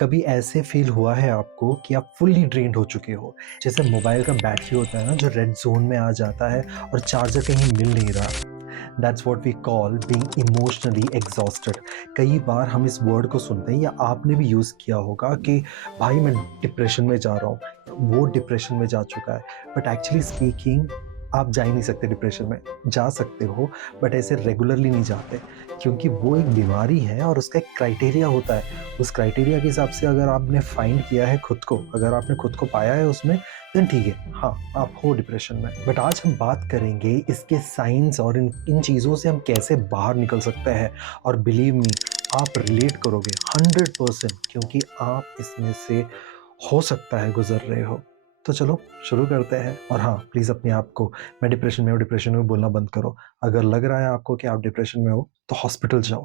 कभी ऐसे फील हुआ है आपको कि आप फुल्ली ड्रेन्ड हो चुके हो? जैसे मोबाइल का बैटरी होता है ना जो रेड ज़ोन में आ जाता है और चार्जर कहीं मिल नहीं रहा। That's what we call being emotionally exhausted. कई बार हम इस वर्ड को सुनते हैं या आपने भी यूज़ किया होगा कि भाई मैं डिप्रेशन में जा रहा हूँ, वो डिप्रेशन में जा चुका है। बट एक्चुअली स्पीकिंग आप जा ही नहीं सकते डिप्रेशन में। जा सकते हो बट ऐसे रेगुलरली नहीं जाते, क्योंकि वो एक बीमारी है और उसका एक क्राइटेरिया होता है। उस क्राइटेरिया के हिसाब से अगर आपने फाइंड किया है खुद को, अगर आपने खुद को पाया है उसमें, देन ठीक है, हाँ, आप हो डिप्रेशन में। बट आज हम बात करेंगे इसके साइंस और इन चीज़ों से हम कैसे बाहर निकल सकते हैं। और बिलीव मी, आप रिलेट करोगे 100%, क्योंकि आप इसमें से हो सकता है गुजर रहे हो। तो चलो शुरू करते हैं। और हाँ, प्लीज़ अपने आप को मैं डिप्रेशन में हूँ बोलना बंद करो। अगर लग रहा है आपको कि आप डिप्रेशन में हो तो हॉस्पिटल जाओ।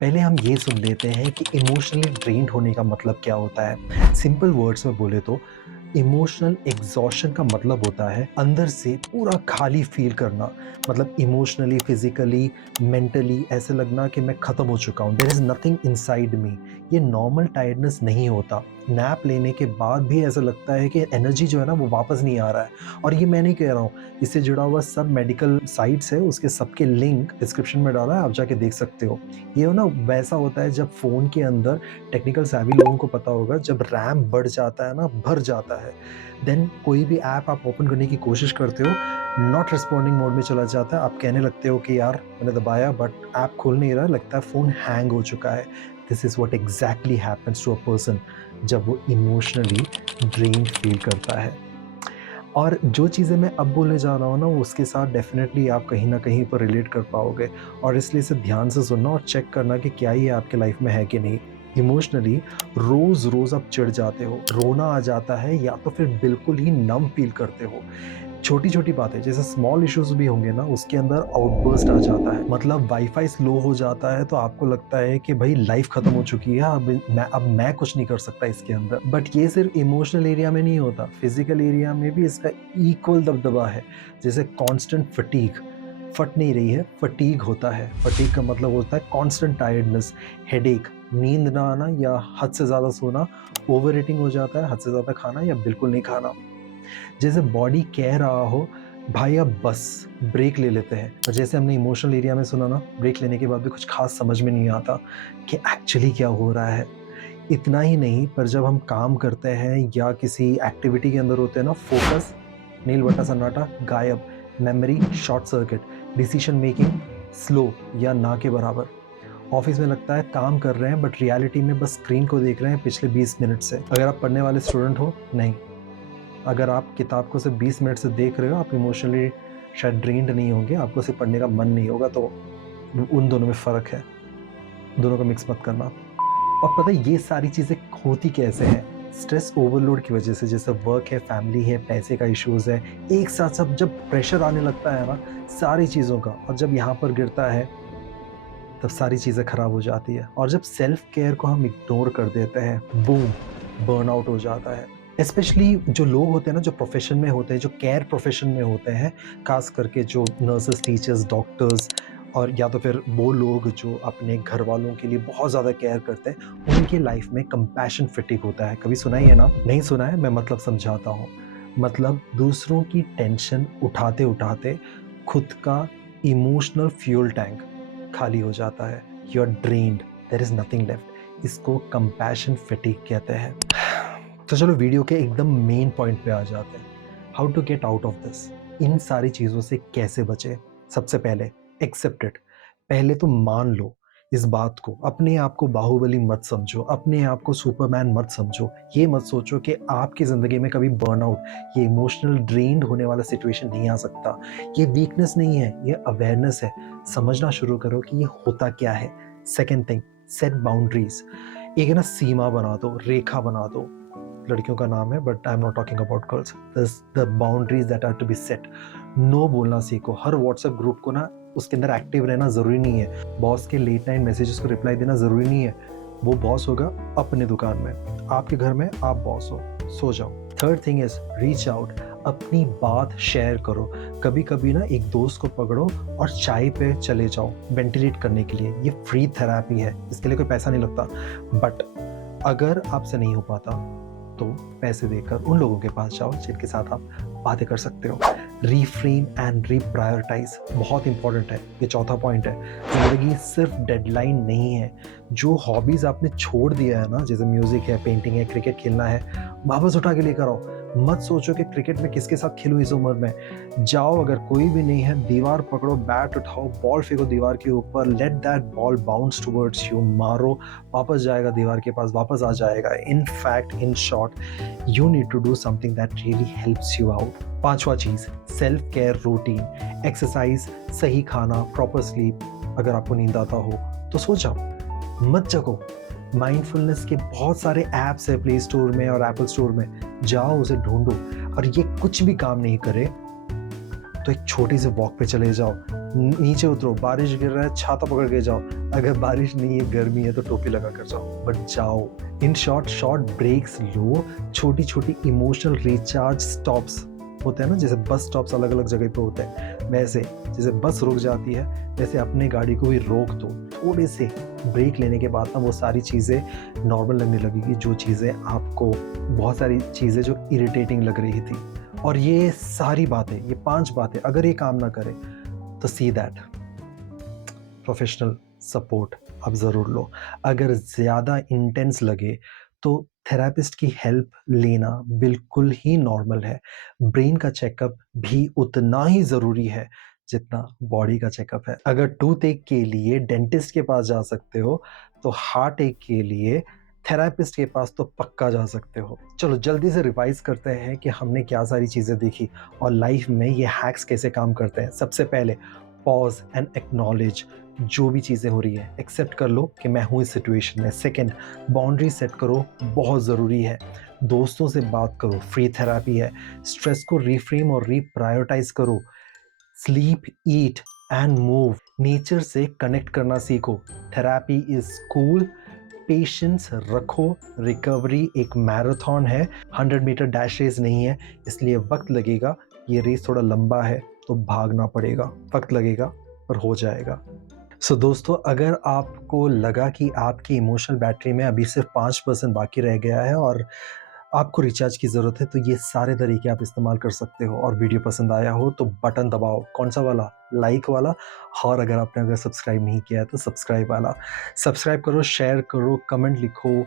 पहले हम ये सुन लेते हैं कि इमोशनली ड्रेन्ड होने का मतलब क्या होता है। सिंपल वर्ड्स में बोले तो इमोशनल एग्जॉशन का मतलब होता है अंदर से पूरा खाली फील करना। मतलब इमोशनली, फिजिकली, मेंटली ऐसे लगना कि मैं खत्म हो चुका हूँ, there is nothing inside me. ये नॉर्मल टायर्डनेस नहीं होता। नैप लेने के बाद भी ऐसा लगता है कि एनर्जी जो है ना वो वापस नहीं आ रहा है। और ये मैं नहीं कह रहा हूँ, इससे जुड़ा हुआ सब मेडिकल साइट्स है, उसके सबके लिंक डिस्क्रिप्शन में डाला है, आप जाके देख सकते हो। ये ना वैसा होता है जब फ़ोन के अंदर, टेक्निकल savvy लोगों को पता होगा, जब रैम बढ़ जाता है ना, भर जाता है, देन कोई भी ऐप आप ओपन करने की कोशिश करते हो, नॉट रिस्पॉन्डिंग मोड में चला जाता है। आप कहने लगते हो कि यार मैंने दबाया बट ऐप खुल नहीं रहा, लगता है फ़ोन हैंग हो चुका है। This is what exactly happens to a person जब वो इमोशनली ड्रेन्ड फ़ील करता है। और जो चीज़ें मैं अब बोलने जा रहा हूँ ना, उसके साथ डेफ़िनेटली आप कहीं न कहीं पर रिलेट कर पाओगे। और इसलिए इसे ध्यान से सुनना और चेक करना कि क्या ये आपके लाइफ़ में है कि नहीं। इमोशनली रोज़-रोज़ आप चिढ़ जाते हो, रोना आ जाता है या तो फिर बिल्कुल ही नम फ़ील करते हो। छोटी-छोटी बातें जैसे स्मॉल इश्यूज़ भी होंगे ना, उसके अंदर आउटबर्स्ट आ जाता है। मतलब वाईफ़ाई स्लो हो जाता है तो आपको लगता है कि भई लाइफ़ ख़त्म हो चुकी है, अब मैं कुछ नहीं कर सकता इसके अंदर। बट ये सिर्फ़ इमोशनल एरिया में नहीं होता, फ़िज़िकल एरिया में भी इसका इक्वल दबदबा है। जैसे कांस्टेंट फटीग, फट नहीं रही है, फटीग होता है। फटीग का मतलब होता है कांस्टेंट टायर्डनेस, हेडेक, नींद ना आना या हद से ज़्यादा सोना, ओवर ईटिंग हो जाता है, हद से ज़्यादा खाना या बिल्कुल नहीं खाना। जैसे बॉडी कह रहा हो भाई अब बस ब्रेक ले लेते हैं, और जैसे हमने इमोशनल एरिया में सुना ना, ब्रेक लेने के बाद भी कुछ खास समझ में नहीं आता कि एक्चुअली क्या हो रहा है। इतना ही नहीं, पर जब हम काम करते हैं या किसी एक्टिविटी के अंदर होते हैं ना, फोकस नील बटा सन्नाटा गायब, memory short circuit, decision making slow या ना के बराबर। ऑफिस में लगता है काम कर रहे हैं बट रियलिटी में बस स्क्रीन को देख रहे हैं पिछले 20 मिनट से। अगर आप पढ़ने वाले स्टूडेंट हो, नहीं, अगर आप किताब को सिर्फ 20 मिनट से देख रहे हो, आप इमोशनली शायद ड्रेन्ड नहीं होंगे, आपको सिर्फ पढ़ने का मन नहीं होगा। तो उन दोनों में फ़र्क है, दोनों को मिक्स मत करना। और पता है ये सारी चीज़ें होती कैसे हैं? स्ट्रेस ओवरलोड की वजह से। जैसे वर्क है, फैमिली है, पैसे का इश्यूज़ है, एक साथ सब जब प्रेशर आने लगता है ना सारी चीज़ों का, और जब यहाँ पर गिरता है तब सारी चीज़ें ख़राब हो जाती है। और जब सेल्फ केयर को हम इग्नोर कर देते हैं, बूम, बर्नआउट हो जाता है। स्पेशली जो लोग होते हैं ना, जो प्रोफ़ेशन में होते हैं, जो केयर प्रोफ़ेशन में होते हैं, ख़ास करके जो नर्सेस, टीचर्स, डॉक्टर्स, और या तो फिर वो लोग जो अपने घर वालों के लिए बहुत ज़्यादा केयर करते हैं, उनकी लाइफ़ में कंपैशन फटीग होता है। कभी सुना है ये नाम? नहीं सुना है? मैं मतलब समझाता हूँ। मतलब दूसरों की टेंशन उठाते-उठाते खुद का इमोशनल फ्यूल टैंक खाली हो जाता है। You are drained, there is nothing left. इसको कंपैशन फटीग कहते हैं। तो चलो वीडियो के एकदम मेन पॉइंट पे आ जाते हैं। How to get out of this? इन सारी चीज़ों से कैसे बचें? सबसे पहले एक्सेप्ट इट। पहले तो मान लो इस बात को। अपने आप को बाहुबली मत समझो, अपने आप को सुपरमैन मत समझो। ये मत सोचो कि आपकी ज़िंदगी में कभी बर्नआउट, ये इमोशनल ड्रेन्ड होने वाला सिचुएशन नहीं आ सकता। ये वीकनेस नहीं है, ये अवेयरनेस है। समझना शुरू करो कि ये होता क्या है। Second thing, set boundaries. एक है ना, सीमा बना दो, रेखा बना दो। लड़कियों का नाम है but I am not talking about girls. The boundaries that are to be set. No बोलना सीखो। हर व्हाट्सएप ग्रुप को ना, उसके अंदर एक्टिव रहना ज़रूरी नहीं है। बॉस के लेट नाइट मैसेजेस को रिप्लाई देना ज़रूरी नहीं है। वो बॉस होगा अपने दुकान में, आपके घर में आप बॉस हो, सो जाओ। Third thing is reach out. अपनी बात शेयर करो। कभी-कभी ना एक दोस्त को पकड़ो और चाय पे चले जाओ वेंटिलेट करने के लिए। ये फ्री थेरेपी है, इसके लिए कोई पैसा नहीं लगता। बट अगर आपसे नहीं हो पाता तो पैसे देकर उन लोगों के पास जाओ जिनके साथ आप बातें कर सकते हो। रीफ्रेम एंड रीप्रायोरिटाइज बहुत इंपॉर्टेंट है। ये चौथा पॉइंट है। ज़िंदगी सिर्फ डेडलाइन नहीं है। जो हॉबीज़ आपने छोड़ दिया है ना, जैसे म्यूज़िक है, पेंटिंग है, क्रिकेट खेलना है, वापस उठा के लेकर आओ। मत सोचो कि क्रिकेट में किसके साथ खेलूँ इस उम्र में। जाओ, अगर कोई भी नहीं है, दीवार पकड़ो, बैट उठाओ, बॉल फेंको दीवार के ऊपर, let that ball bounce towards you, मारो, वापस जाएगा दीवार के पास, वापस आ जाएगा। In fact, in short, you need to do something that really helps you out. पांचवा चीज़, सेल्फ केयर रूटीन, एक्सरसाइज, सही खाना, प्रॉपर स्लीप। अगर आपको नींद आता हो तो सो जाओ, मत जगो। माइंडफुलनेस के बहुत सारे ऐप्स है प्ले स्टोर में और एप्पल स्टोर में, जाओ उसे ढूंढो। और ये कुछ भी काम नहीं करे तो एक छोटी सी वॉक पे चले जाओ, नीचे उतरो, बारिश गिर रहा है, छाता पकड़ के जाओ, अगर बारिश नहीं है, गर्मी है तो टोपी लगा कर जाओ, बट जाओ। इन शॉर्ट, शॉर्ट ब्रेक्स लो, छोटी छोटी इमोशनल रिचार्ज स्टॉप्स होते हैं ना, जैसे बस स्टॉप्स अलग अलग जगह पे होते हैं, वैसे जैसे बस रुक जाती है वैसे अपने गाड़ी को भी रोक दो। थोड़े से ब्रेक लेने के बाद ना वो सारी चीज़ें नॉर्मल लगने लगेगी, जो चीज़ें आपको, बहुत सारी चीज़ें जो इरिटेटिंग लग रही थी। और ये सारी बातें, ये 5 बातें अगर ये काम ना करे तो सी दैट प्रोफेशनल सपोर्ट आप ज़रूर लो। अगर ज़्यादा इंटेंस लगे तो थेरेपिस्ट की हेल्प लेना बिल्कुल ही नॉर्मल है। ब्रेन का चेकअप भी उतना ही ज़रूरी है जितना बॉडी का चेकअप है। अगर टूथ एक के लिए डेंटिस्ट के पास जा सकते हो तो हार्ट एक के लिए थेरेपिस्ट के पास तो पक्का जा सकते हो। चलो जल्दी से रिवाइज करते हैं कि हमने क्या सारी चीज़ें देखी और लाइफ में ये हैक्स कैसे काम करते हैं। सबसे पहले, पॉज एंड एक्नॉलेज, जो भी चीज़ें हो रही है एक्सेप्ट कर लो कि मैं हूँ इस सिचुएशन में। सेकंड, बाउंड्री सेट करो, बहुत ज़रूरी है। दोस्तों से बात करो, फ्री थेरेपी है। स्ट्रेस को रिफ्रेम और रीप्रायोरिटाइज करो। Sleep, eat and move, nature से कनेक्ट करना सीखो। थेरेपी इज कूल, पेशेंस रखो। रिकवरी एक मैराथन है, 100 मीटर डैश रेस नहीं है, इसलिए वक्त लगेगा। ये रेस थोड़ा लंबा है तो भागना पड़ेगा, वक्त लगेगा पर हो जाएगा। सो दोस्तों, अगर आपको लगा कि आपकी इमोशनल बैटरी में अभी सिर्फ 5% बाकी रह गया है और आपको रिचार्ज की ज़रूरत है, तो ये सारे तरीके आप इस्तेमाल कर सकते हो। और वीडियो पसंद आया हो तो बटन दबाओ, कौन सा वाला, लाइक वाला। और अगर आपने सब्सक्राइब नहीं किया है तो सब्सक्राइब वाला। सब्सक्राइब करो, शेयर करो, कमेंट लिखो,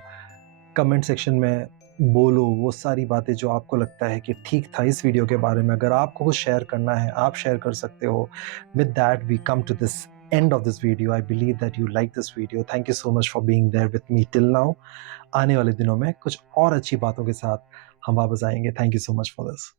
कमेंट सेक्शन में बोलो वो सारी बातें जो आपको लगता है कि ठीक था इस वीडियो के बारे में। अगर आपको कुछ शेयर करना है आप शेयर कर सकते हो। With that we come to this end of this video. I believe that you like this video. Thank you so much for being there with me till now. आने वाले दिनों में कुछ और अच्छी बातों के साथ हम वापस आएंगे। Thank you so much for this.